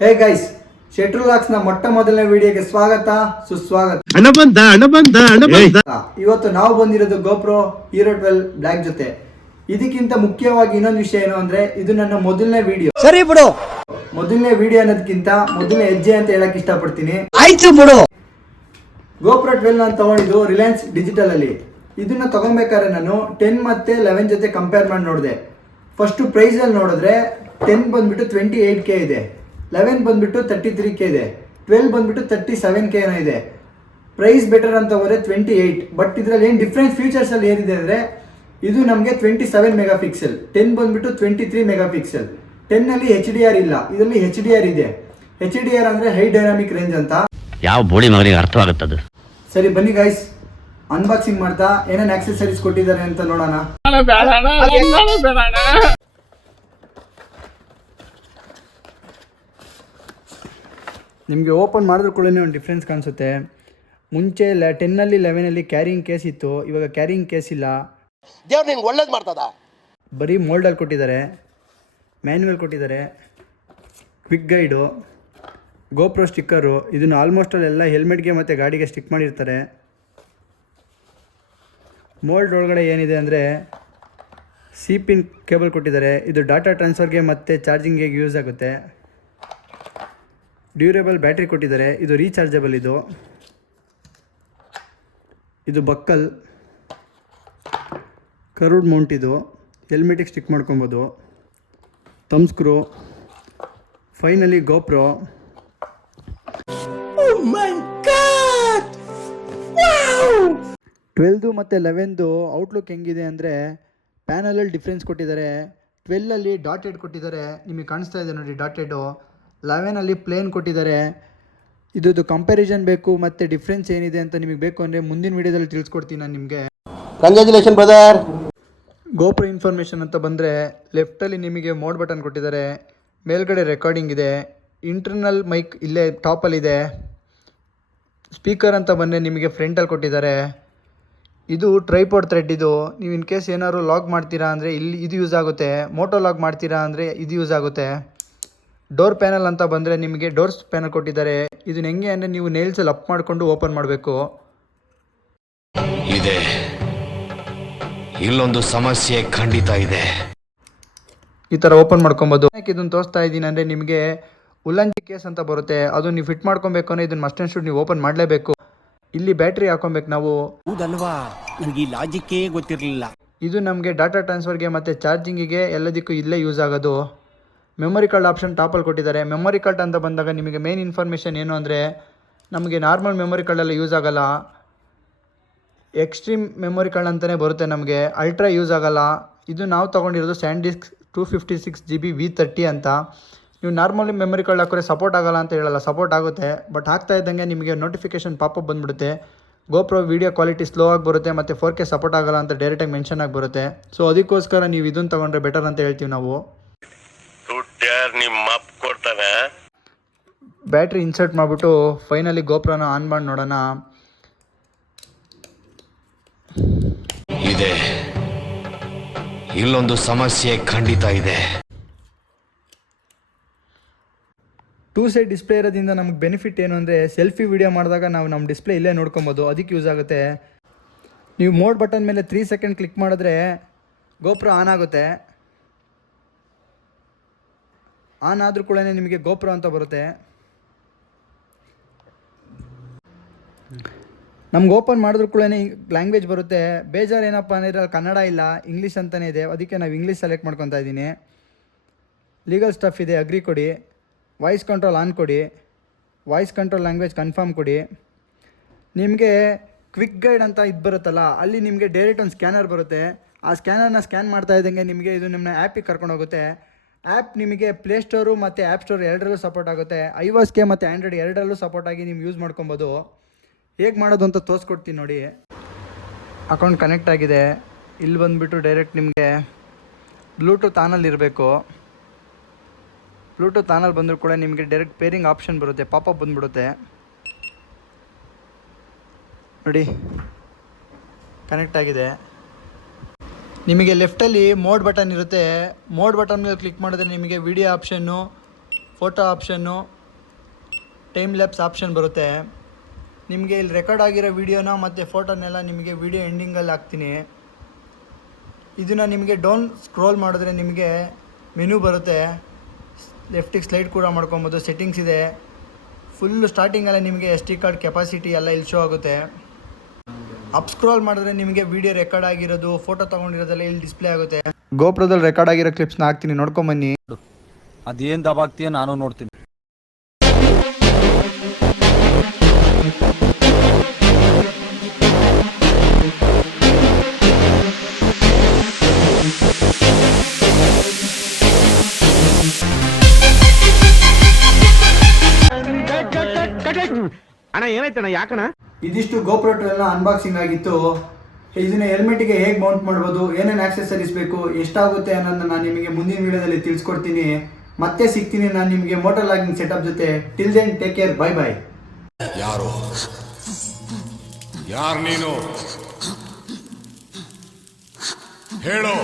Hey guys, ಶೆಟ್ರು LOX ನ ಮೊಟ್ಟ ಮೊದಲನೇ ವಿಡಿಯೋಗೆ ಸ್ವಾಗತ ಸುಸ್ವಾಗತ. ಇವತ್ತು ನಾವು ಬಂದಿರೋದು ಗೋಪ್ರೋ ಹೀರೋ 12 ಬ್ಲ್ಯಾಕ್ ಜೊತೆ. ಇದಕ್ಕಿಂತ ಮುಖ್ಯವಾಗಿ ಇನ್ನೊಂದು ವಿಷಯ ಏನು ಅಂದ್ರೆ, ಇದು ನನ್ನ ಮೊದಲನೇ ವಿಡಿಯೋ. ಸರಿ ಬಿಡು, ಮೊದಲನೇ ವಿಡಿಯೋ ಅನ್ನೋದಕ್ಕಿಂತ ಮೊದಲನೇ ಹೆಜ್ಜೆ ಅಂತ ಹೇಳಕ್ ಇಷ್ಟಪಡ್ತೀನಿ. ಆಯ್ತು ಬಿಡು. ಗೋಪ್ರೋ 12 ನಾನು ತಗೊಂಡಿದ್ದು ರಿಲಯನ್ಸ್ ಡಿಜಿಟಲ್ ಅಲ್ಲಿ. ಇದನ್ನ ತಗೊಬೇಕಾದ್ರೆ ನಾನು 10 ಮತ್ತೆ 11 ಜೊತೆ ಕಂಪೇರ್ ಮಾಡಿ ನೋಡಿದೆ. ಫಸ್ಟ್ ಪ್ರೈಸ್ ಅಲ್ಲಿ ನೋಡಿದ್ರೆ 10 ಬಂದ್ಬಿಟ್ಟು 28K ಇದೆ, 11 ಬಂದ್ಬಿಟ್ಟು 33K ಇದೆ, 12 ಬಂದ್ಬಿಟ್ಟು 37K ಇದೆ. ಪ್ರೈಸ್ ಬೆಟರ್ ಅಂತ ಹೋದ್ರೆ 28. ಬಟ್ ಇದರಲ್ಲಿ ಏನು ಡಿಫ್ರೆಂಟ್ ಫೀಚರ್ಸ್ ಅಲ್ಲಿ ಏನಿದೆ ಅಂದ್ರೆ, ಇದು ನಮಗೆ 27 ಮೆಗಾ ಪಿಕ್ಸೆಲ್, 10 ಬಂದ್ಬಿಟ್ಟು 23 ಮೆಗಾ ಪಿಕ್ಸೆಲ್. 10 ಅಲ್ಲಿ HDR ಇಲ್ಲ, ಇದರಲ್ಲಿ HDR ಇದೆ. HDR ಅಂದ್ರೆ ಹೈ ಡೈನಾಮಿಕ್ ರೇಂಜ್ ಅಂತ. ಯಾವ ಬೋಳಿ ಮಗನಿಗೆ ಅರ್ಥವಾಗುತ್ತದೆ. ಸರಿ ಬನ್ನಿ ಗೈಸ್, ಅನ್ಬಾಕ್ಸಿಂಗ್ ಮಾಡ್ತಾ ಏನೇನು ಆಕ್ಸೆಸರೀಸ್ ಕೊಟ್ಟಿದ್ದಾರೆ ಅಂತ ನೋಡೋಣ. ನಿಮಗೆ ಓಪನ್ ಮಾಡಿದ್ರು ಕೂಡ ಒಂದು ಡಿಫ್ರೆನ್ಸ್ ಕಾಣಿಸುತ್ತೆ. ಮುಂಚೆ 10ಅಲ್ಲಿ 11ಅಲ್ಲಿ ಕ್ಯಾರಿಂಗ್ ಕೇಸ್ ಇತ್ತು, ಇವಾಗ ಕ್ಯಾರಿಂಗ್ ಕೇಸ್ ಇಲ್ಲ. ದೇವ್ರು ನಿಂಗೆ ಒಳ್ಳೇದು ಮಾಡ್ತದ. ಬರೀ ಮೋಲ್ಡಲ್ಲಿ ಕೊಟ್ಟಿದ್ದಾರೆ, ಮ್ಯಾನ್ಯುವಲ್ ಕೊಟ್ಟಿದ್ದಾರೆ, ಕ್ವಿಕ್ ಗೈಡು, ಗೋಪ್ರೋ ಸ್ಟಿಕ್ಕರು. ಇದನ್ನು ಆಲ್ಮೋಸ್ಟ್ ಎಲ್ಲ ಹೆಲ್ಮೆಟ್ಗೆ ಮತ್ತು ಗಾಡಿಗೆ ಸ್ಟಿಕ್ ಮಾಡಿರ್ತಾರೆ. ಮೋಲ್ಡ್ ಒಳಗಡೆ ಏನಿದೆ ಅಂದರೆ ಪಿನ್ ಕೇಬಲ್ ಕೊಟ್ಟಿದ್ದಾರೆ. ಇದು ಡಾಟಾ ಟ್ರಾನ್ಸ್ಫರ್ಗೆ ಮತ್ತು ಚಾರ್ಜಿಂಗ್ಗೆ ಯೂಸ್ ಆಗುತ್ತೆ. ಡ್ಯೂರೇಬಲ್ ಬ್ಯಾಟ್ರಿ ಕೊಟ್ಟಿದ್ದಾರೆ, ಇದು ರೀಚಾರ್ಜಬಲ್. ಇದು ಬಕ್ಕಲ್, ಕರ್ವ್ಡ್ ಮೌಂಟ್, ಇದು ಹೆಲ್ಮೆಟಿಗೆ ಸ್ಟಿಕ್ ಮಾಡ್ಕೊಬೋದು. Thumb screw, finally GoPro. 12 ಮತ್ತು 11 ಔಟ್ಲುಕ್ ಹೆಂಗಿದೆ ಅಂದರೆ, ಪ್ಯಾನಲಲ್ಲಿ ಡಿಫ್ರೆನ್ಸ್ ಕೊಟ್ಟಿದ್ದಾರೆ. 12ಅಲ್ಲಿ ಡಾಟೆಡ್ ಕೊಟ್ಟಿದ್ದಾರೆ, ನಿಮಗೆ ಕಾಣಿಸ್ತಾ ಇದೆ ನೋಡಿ ಡಾಟೆಡು. 11ಅಲ್ಲಿ ಪ್ಲೇನ್ ಕೊಟ್ಟಿದ್ದಾರೆ. ಇದು ಕಂಪ್ಯಾರಿಸನ್ ಬೇಕು ಮತ್ತು ಡಿಫ್ರೆನ್ಸ್ ಏನಿದೆ ಅಂತ ನಿಮಗೆ ಬೇಕು ಅಂದರೆ ಮುಂದಿನ ವೀಡಿಯೋದಲ್ಲಿ ತಿಳಿಸ್ಕೊಡ್ತೀನಿ ನಾನು ನಿಮಗೆ. Congratulation brother. ಗೋಪ್ರೋ ಇನ್ಫಾರ್ಮೇಷನ್ ಅಂತ ಬಂದರೆ, ಲೆಫ್ಟಲ್ಲಿ ನಿಮಗೆ ಮೋಡ್ ಬಟನ್ ಕೊಟ್ಟಿದ್ದಾರೆ, ಮೇಲ್ಗಡೆ ರೆಕಾರ್ಡಿಂಗ್ ಇದೆ, ಇಂಟರ್ನಲ್ ಮೈಕ್ ಇಲ್ಲೇ ಟಾಪಲ್ಲಿದೆ. ಸ್ಪೀಕರ್ ಅಂತ ಬಂದರೆ ನಿಮಗೆ ಫ್ರಂಟಲ್ಲಿ ಕೊಟ್ಟಿದ್ದಾರೆ. ಇದು ಟ್ರೈಪಾಡ್ ಥ್ರೆಡ್. ಇದು ನೀವು ಇನ್ ಕೇಸ್ ಏನಾದ್ರು ಲಾಗ್ ಮಾಡ್ತೀರಾ ಅಂದರೆ ಇಲ್ಲಿ ಇದು ಯೂಸ್ ಆಗುತ್ತೆ, ಮೋಟೋ ಲಾಗ್ ಮಾಡ್ತೀರಾ ಅಂದರೆ ಇದು ಯೂಸ್ ಆಗುತ್ತೆ. ಡೋರ್ ಪ್ಯಾನಲ್ ಅಂತ ಬಂದರೆ ನಿಮಗೆ ಡೋರ್ಸ್ ಪ್ಯಾನಲ್ ಕೊಟ್ಟಿದ್ದಾರೆ. ಇದನ್ನ ಹೆಂಗೆ ಅಂದರೆ ನೀವು ನೇಲ್ಸಲ್ಲಿ ಅಪ್ ಮಾಡಿಕೊಂಡು ಓಪನ್ ಮಾಡಬೇಕು. ಇದೆ, ಇಲ್ಲೊಂದು ಸಮಸ್ಯೆ ಖಂಡಿತ ಇದೆ. ಈ ಥರ ಓಪನ್ ಮಾಡ್ಕೊಬೋದು. ಇದನ್ನು ತೋರಿಸ್ತಾ ಇದ್ದೀನಿ ಅಂದರೆ, ನಿಮಗೆ ಉಲ್ಲಂಜಿ ಕೇಸ್ ಅಂತ ಬರುತ್ತೆ, ಅದು ನೀವು ಫಿಟ್ ಮಾಡ್ಕೊಬೇಕು ಅಂದರೆ ಇದನ್ನು ಮಸ್ಟ್ ಆ್ಯಂಡ್ ಶುಡ್ ನೀವು ಓಪನ್ ಮಾಡಲೇಬೇಕು. ಇಲ್ಲಿ ಬ್ಯಾಟ್ರಿ ಹಾಕೊಬೇಕು ನಾವು. ಹೌದಲ್ವಾ, ನನಗೆ ಈ ಲಾಜಿಕ್ಕೇ ಗೊತ್ತಿರಲಿಲ್ಲ. ಇದು ನಮಗೆ ಡಾಟಾ ಟ್ರಾನ್ಸ್ಫರ್ಗೆ ಮತ್ತು ಚಾರ್ಜಿಂಗಿಗೆ ಎಲ್ಲದಕ್ಕೂ ಇಲ್ಲೇ ಯೂಸ್ ಆಗೋದು. ಮೆಮೊರಿ ಕಾರ್ಡ್ ಆಪ್ಷನ್ ಟಾಪಲ್ಲಿ ಕೊಟ್ಟಿದ್ದಾರೆ. ಮೆಮೊರಿ ಕಾರ್ಡ್ ಅಂತ ಬಂದಾಗ ನಿಮಗೆ ಮೇನ್ ಇನ್ಫಾರ್ಮೇಷನ್ ಏನು ಅಂದರೆ, ನಮಗೆ ನಾರ್ಮಲ್ ಮೆಮೊರಿ ಕಾರ್ಡೆಲ್ಲ ಯೂಸ್ ಆಗೋಲ್ಲ, ಎಕ್ಸ್ಟ್ರೀಮ್ ಮೆಮೊರಿ ಕಾರ್ಡ್ ಅಂತಲೇ ಬರುತ್ತೆ ನಮಗೆ, ಅಲ್ಟ್ರಾ ಯೂಸ್ ಆಗೋಲ್ಲ. ಇದು ನಾವು ತೊಗೊಂಡಿರೋದು ಸ್ಯಾಂಡಿಸ್ಕ್ 256GB V30 ಅಂತ. ನೀವು ನಾರ್ಮಲಿ ಮೆಮೊರಿ ಕಾರ್ಡ್ ಹಾಕಿದ್ರೆ ಸಪೋರ್ಟ್ ಆಗೋಲ್ಲ ಅಂತ ಹೇಳಲ್ಲ, ಸಪೋರ್ಟ್ ಆಗುತ್ತೆ. ಬಟ್ ಹಾಕ್ತಾ ಇದ್ದಂಗೆ ನಿಮಗೆ ನೋಟಿಫಿಕೇಷನ್ ಪಾಪಪ್ ಬಂದುಬಿಡುತ್ತೆ. ಗೋಪ್ರೋ ವೀಡಿಯೋ ಕ್ವಾಲಿಟಿ ಸ್ಲೋ ಆಗಿ ಬರುತ್ತೆ ಮತ್ತು 4K ಸಪೋರ್ಟ್ ಆಗೋಲ್ಲ ಅಂತ ಡೈರೆಕ್ಟಾಗಿ ಮೆನ್ಷನ್ ಆಗಿ ಬರುತ್ತೆ. ಸೊ ಅದಕ್ಕೋಸ್ಕರ ನೀವು ಇದನ್ನು ತೊಗೊಂಡ್ರೆ ಬೆಟರ್ ಅಂತ ಹೇಳ್ತೀವಿ ನಾವು. ಬ್ಯಾಟ್ರಿ ಇನ್ಸರ್ಟ್ ಮಾಡಿಬಿಟ್ಟು ಫೈನಲಿ ಗೋಪ್ರೋನ ಆನ್ ಮಾಡಿ ನೋಡೋಣ. ಇದೆ, ಇಲ್ಲೊಂದು ಸಮಸ್ಯೆ ಖಂಡಿತ ಇದೆ. 2 ಸೈಡ್ ಡಿಸ್ಪ್ಲೇ ಇರೋದ್ರಿಂದ ನಮ್ಗೆ ಬೆನಿಫಿಟ್ ಏನು ಅಂದರೆ, ಸೆಲ್ಫಿ ವಿಡಿಯೋ ಮಾಡಿದಾಗ ನಾವು ನಮ್ಮ ಡಿಸ್ಪ್ಲೇ ಇಲ್ಲೇ ನೋಡ್ಕೊಬೋದು, ಅದಕ್ಕೆ ಯೂಸ್ ಆಗುತ್ತೆ. ನೀವು ಮೋಡ್ ಬಟನ್ ಮೇಲೆ 3 ಸೆಕೆಂಡ್ ಕ್ಲಿಕ್ ಮಾಡಿದ್ರೆ ಗೋಪ್ರೋ ಆನ್ ಆಗುತ್ತೆ. ಆನ್ ಆದರೂ ಕೂಡ ನಿಮಗೆ ಗೋಪ್ರೋ ಅಂತ ಬರುತ್ತೆ. ನಮ್ಗೆ ಓಪನ್ ಮಾಡಿದ್ರು ಕೂಡ ಲ್ಯಾಂಗ್ವೇಜ್ ಬರುತ್ತೆ. ಬೇಜಾರು ಏನಪ್ಪ ಅಂದರೆ ಕನ್ನಡ ಇಲ್ಲ, ಇಂಗ್ಲೀಷ್ ಅಂತಲೇ ಇದೆ, ಅದಕ್ಕೆ ನಾವು ಇಂಗ್ಲೀಷ್ ಸೆಲೆಕ್ಟ್ ಮಾಡ್ಕೊತಾ ಇದ್ದೀನಿ. ಲೀಗಲ್ ಸ್ಟಫ್ ಇದೆ, ಅಗ್ರಿ ಕೊಡಿ. ವಾಯ್ಸ್ ಕಂಟ್ರೋಲ್ ಆನ್ ಕೊಡಿ. ವಾಯ್ಸ್ ಕಂಟ್ರೋಲ್ ಲ್ಯಾಂಗ್ವೇಜ್ ಕನ್ಫರ್ಮ್ ಕೊಡಿ. ನಿಮಗೆ ಕ್ವಿಕ್ ಗೈಡ್ ಅಂತ ಇದು ಬರುತ್ತಲ್ಲ, ಅಲ್ಲಿ ನಿಮಗೆ ಡೈರೆಕ್ಟ್ ಒಂದು ಸ್ಕ್ಯಾನರ್ ಬರುತ್ತೆ. ಆ ಸ್ಕ್ಯಾನರ್ನ ಸ್ಕ್ಯಾನ್ ಮಾಡ್ತಾ ಇದ್ದಂಗೆ ನಿಮಗೆ ಇದು ನಿಮ್ಮನ್ನ ಆ್ಯಪಿಗೆ ಕರ್ಕೊಂಡು ಹೋಗುತ್ತೆ. ಆ್ಯಪ್ ನಿಮಗೆ ಪ್ಲೇಸ್ಟೋರು ಮತ್ತು ಆ್ಯಪ್ ಸ್ಟೋರ್ ಎರಡರಲ್ಲೂ ಸಪೋರ್ಟ್ ಆಗುತ್ತೆ. iOSಗೆ ಮತ್ತು ಆ್ಯಂಡ್ರಾಯ್ಡ್ ಎರಡರಲ್ಲೂ ಸಪೋರ್ಟ್ ಆಗಿ ನೀವು ಯೂಸ್ ಮಾಡ್ಕೊಬೋದು. ಹೇಗೆ ಮಾಡೋದು ಅಂತ ತೋರಿಸ್ಕೊಡ್ತೀನಿ ನೋಡಿ. ಅಕೌಂಟ್ ಕನೆಕ್ಟ್ ಆಗಿದೆ. ಇಲ್ಲಿ ಬಂದುಬಿಟ್ಟು ಡೈರೆಕ್ಟ್ ನಿಮಗೆ ಬ್ಲೂಟೂತ್ ಆನಲ್ಲಿ ಇರಬೇಕು. ಬ್ಲೂಟೂತ್ ಆನಲ್ಲಿ ಬಂದರೂ ಕೂಡ ನಿಮಗೆ ಡೈರೆಕ್ಟ್ ಪೇರಿಂಗ್ ಆಪ್ಷನ್ ಬರುತ್ತೆ, ಪಾಪಪ್ ಬಂದುಬಿಡುತ್ತೆ ನೋಡಿ. ಕನೆಕ್ಟ್ ಆಗಿದೆ. ನಿಮಗೆ ಲೆಫ್ಟಲ್ಲಿ ಮೋಡ್ ಬಟನ್ ಇರುತ್ತೆ. ಮೋಡ್ ಬಟನ್ ಮೇಲೆ ಕ್ಲಿಕ್ ಮಾಡಿದ್ರೆ ನಿಮಗೆ video option, photo option, time lapse option ಬರುತ್ತೆ. ನಿಮಗೆ ಇಲ್ಲಿ ರೆಕಾರ್ಡ್ ಆಗಿರೋ ವೀಡಿಯೋನ ಮತ್ತು ಫೋಟೋನೆಲ್ಲ ನಿಮಗೆ ವೀಡಿಯೋ ಎಂಡಿಂಗಲ್ಲಿ ಹಾಕ್ತೀನಿ. ಇದನ್ನು ನಿಮಗೆ ಡೌನ್ ಸ್ಕ್ರೋಲ್ ಮಾಡಿದ್ರೆ ನಿಮಗೆ ಮೆನು ಬರುತ್ತೆ. ಲೆಫ್ಟಿಗೆ ಸ್ಲೈಡ್ ಕೂಡ ಮಾಡ್ಕೊಬೋದು. ಸೆಟ್ಟಿಂಗ್ಸ್ ಇದೆ. ಫುಲ್ಲು ಸ್ಟಾರ್ಟಿಂಗಲ್ಲೇ ನಿಮಗೆ SD ಕಾರ್ಡ್ ಕೆಪಾಸಿಟಿ ಎಲ್ಲ ಇಲ್ಲಿ ಶೋ ಆಗುತ್ತೆ. ಅಪ್ ಸ್ಕ್ರೋಲ್ ಮಾಡಿದ್ರೆ ನಿಮಗೆ ವೀಡಿಯೋ ರೆಕಾರ್ಡ್ ಆಗಿರೋದು, ಫೋಟೋ ತೊಗೊಂಡಿರೋದೆಲ್ಲ ಇಲ್ಲಿ ಡಿಸ್ಪ್ಲೇ ಆಗುತ್ತೆ. ಗೋಪ್ರದಲ್ಲಿ ರೆಕಾರ್ಡ್ ಆಗಿರೋ ಕ್ಲಿಪ್ಸ್ನ ಹಾಕ್ತೀನಿ, ನೋಡ್ಕೊಂಬನ್ನಿ. ಅದೇನು ದಬಾಗ್ತೀಯ ನಾನು ನೋಡ್ತೀನಿ. ಅಣ್ಣ ಏನಾಯ್ತಣ್ಣ, ಯಾಕಣ್ಣ? ಇದಿಷ್ಟು GoPro 12 ಅನ್ಬಾಕ್ಸಿಂಗ್ ಆಗಿತ್ತು. ಇದನ್ನ ಹೆಲ್ಮೆಟ್ಗೆ ಹೇಗೆ ಮೌಂಟ್ ಮಾಡ್ಬೋದು, ಏನೇನು ಆಕ್ಸೆಸರೀಸ್ ಬೇಕು, ಎಷ್ಟಾಗುತ್ತೆ ಅನ್ನೋದನ್ನ ನಾನು ನಿಮಗೆ ಮುಂದಿನ ವಿಡಿಯೋದಲ್ಲಿ ತಿಳಿಸ್ಕೊಡ್ತೀನಿ. ಮತ್ತೆ ಸಿಗ್ತೀನಿ ನಾನು ನಿಮಗೆ ಮೋಟರ್ ಲಾಗಿಂಗ್ ಸೆಟಪ್ ಜೊತೆ. Till then take care, bye bye. ಯಾರು ನೀನು ಹೇಳು.